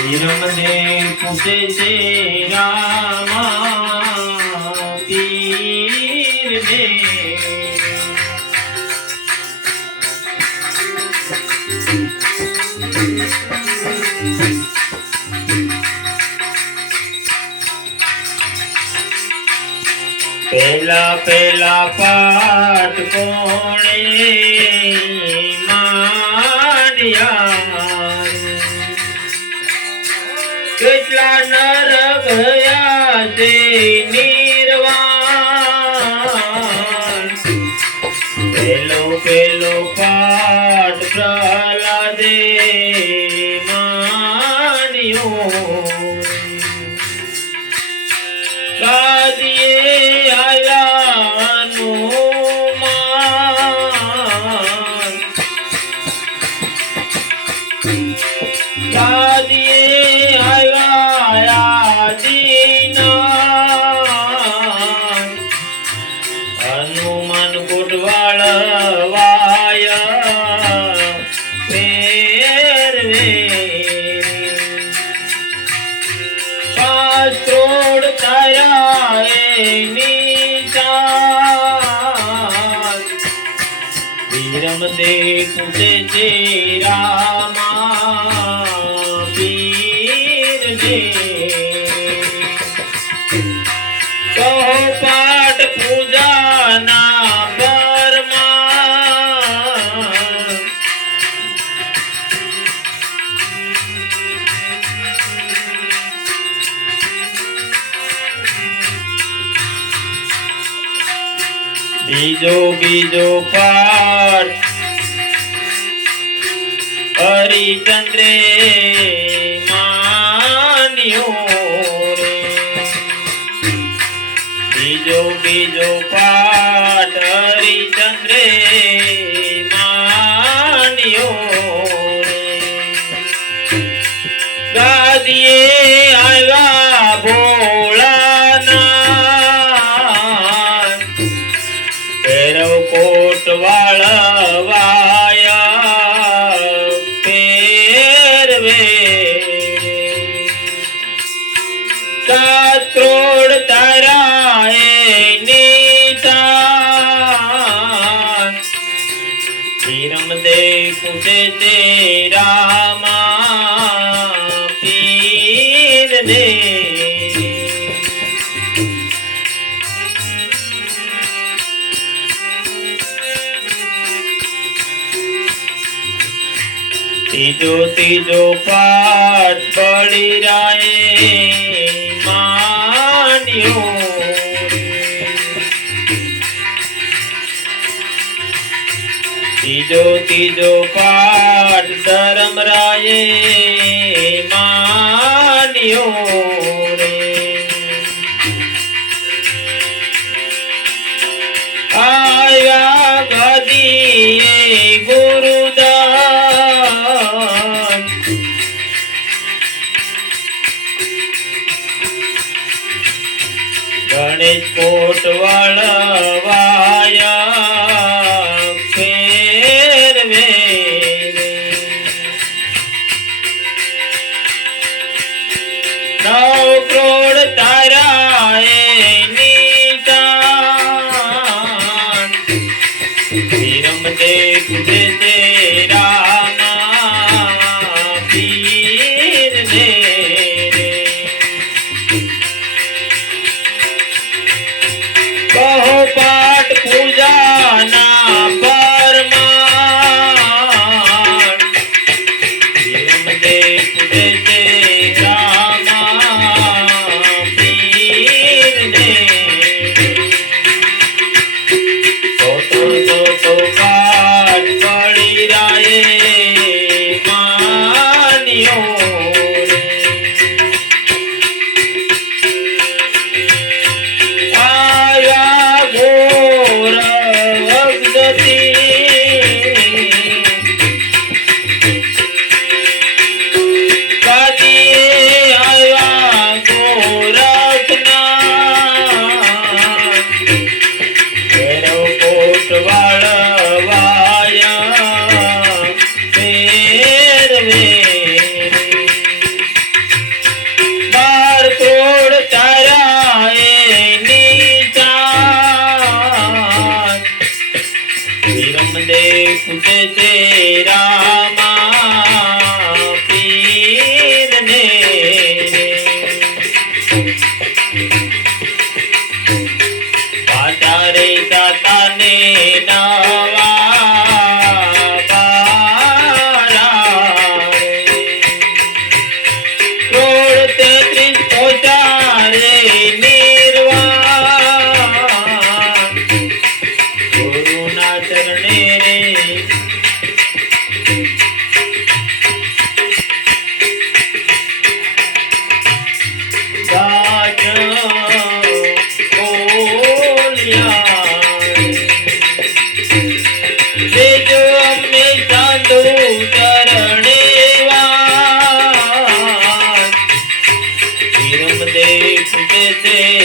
વીરમને પૂછે છે રામા પીરને પેલા પેલા પાઠ કોણે કેટલા નર ભયા છે વિરમ દે પૂછે છે રામા પીર દે કહો પાઠ પૂજાના પરમા બીજો બીજો પાઠ હરિચંદ્રે માન્યો રે બીજો બીજો પાઠ હરિચંદ્રે ધીરમ દે પૂછે તે રામા પીર દે ત્રીજો ત્રીજો પાઠ પડી રાય માન્યો ત્રીજો ત્રીજો પાઠ ધર્મ Lord. Yeah.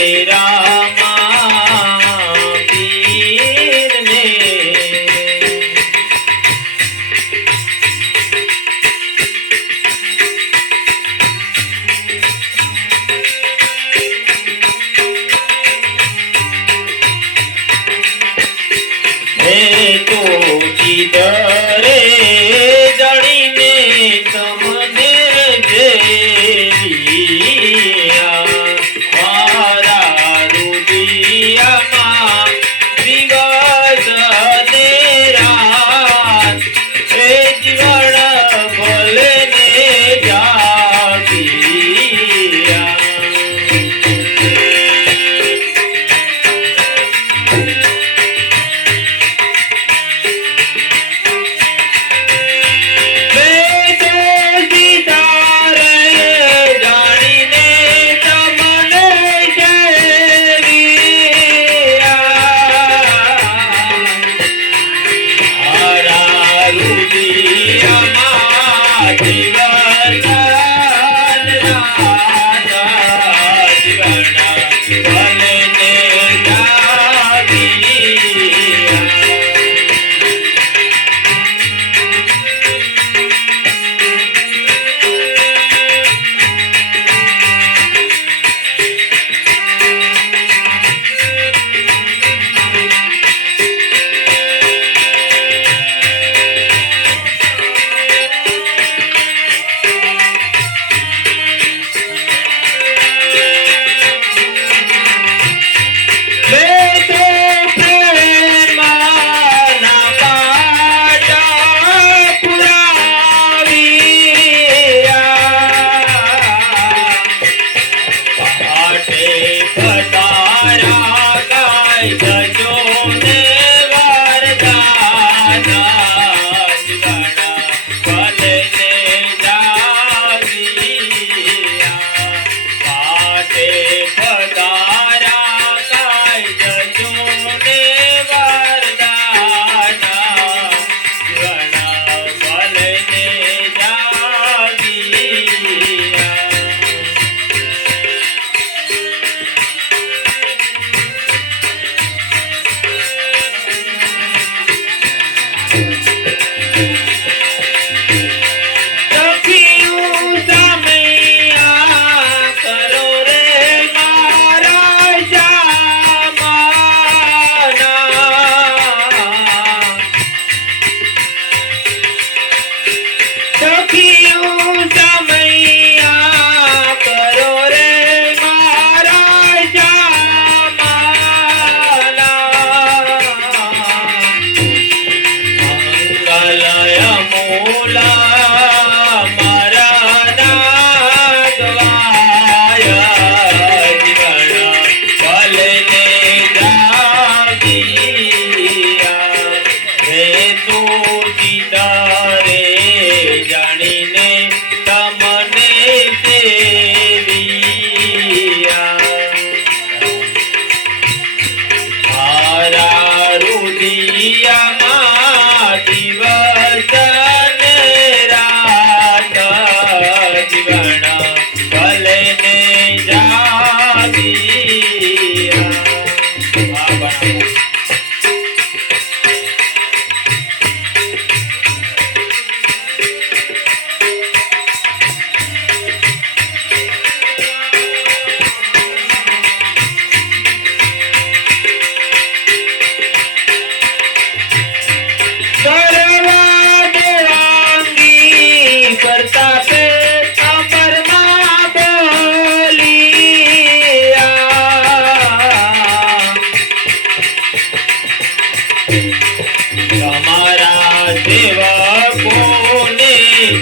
તમારા સેવકોની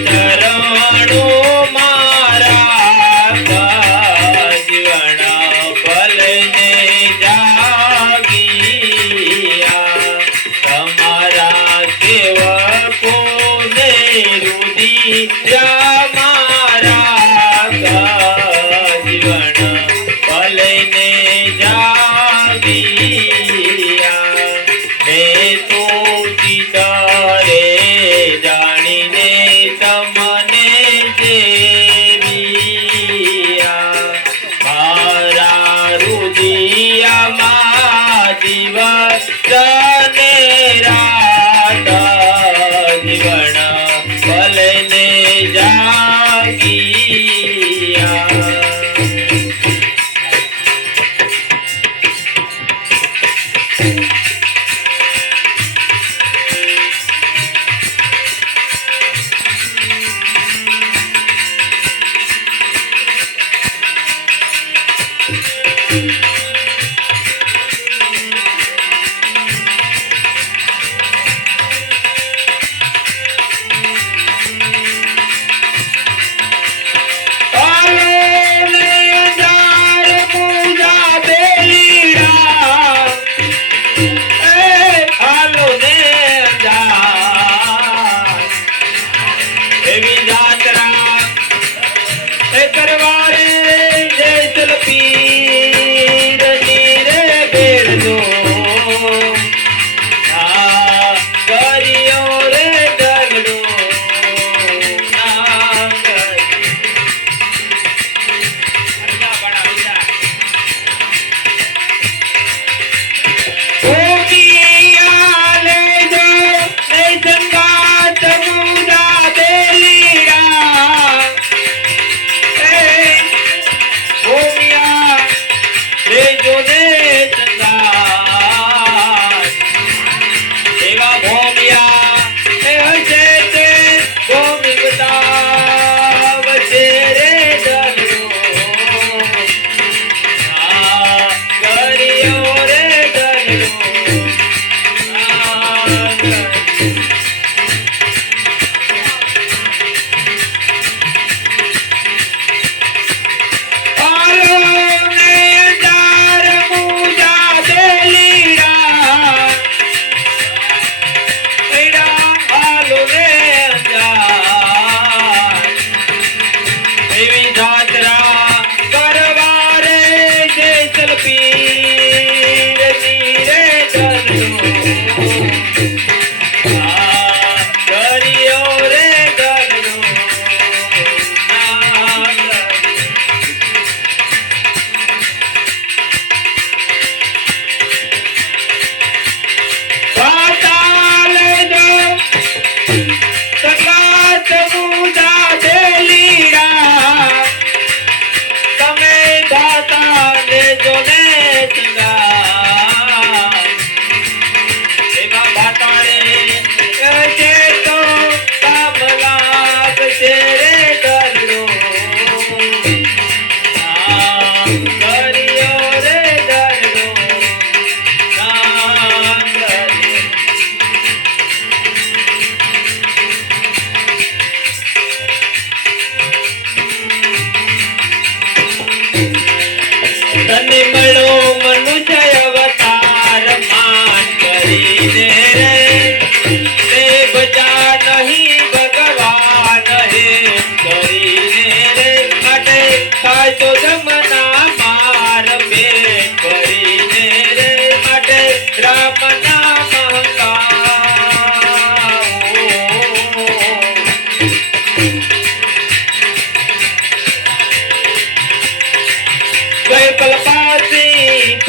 તરફ મળો મનુષ્ય Kalahati,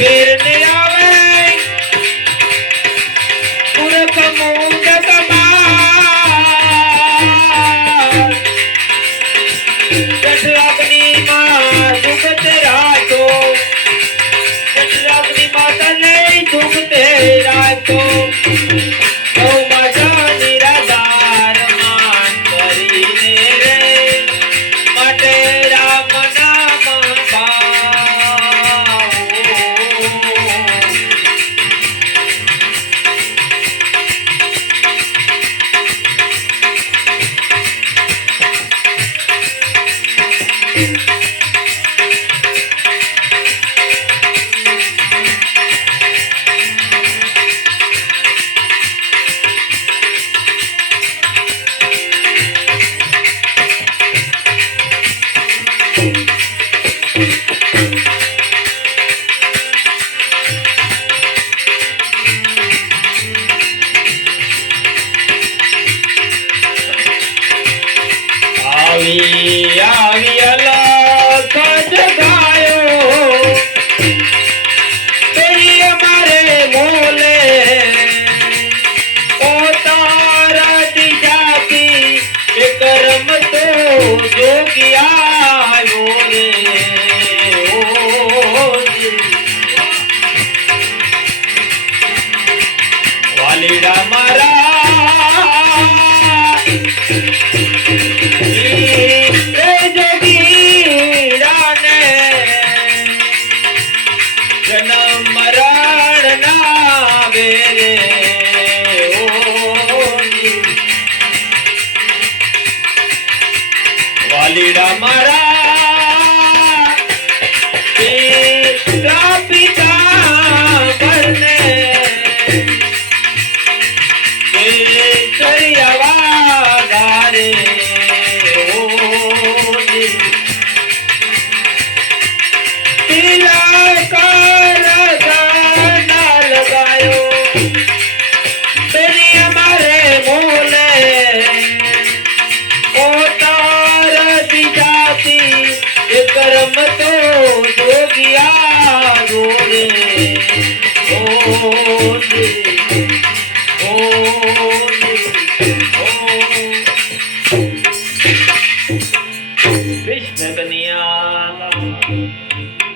Thank you.